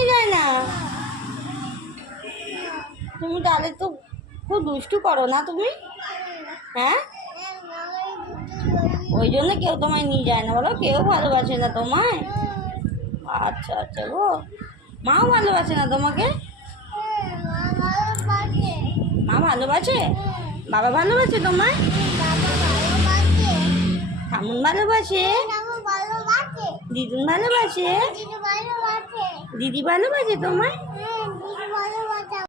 নিয়ে যায় না? তুমি তাহলে তো খুব দুষ্টু করো না তুমি? হ্যাঁ, ওই জন্য কেউ তোমায় নিয়ে যায় না বলো? কেউ ভালোবাসে না তোমায়? আচ্ছা আচ্ছা গো, মাও ভালোবাসে না তোমাকে? মা ভালোবাসে? বাবা ভালোবাসে তোমায়? কেমন ভালোবাসে? দিদুন ভালোবাসে? দিদি ভালোবাসে তোমায়?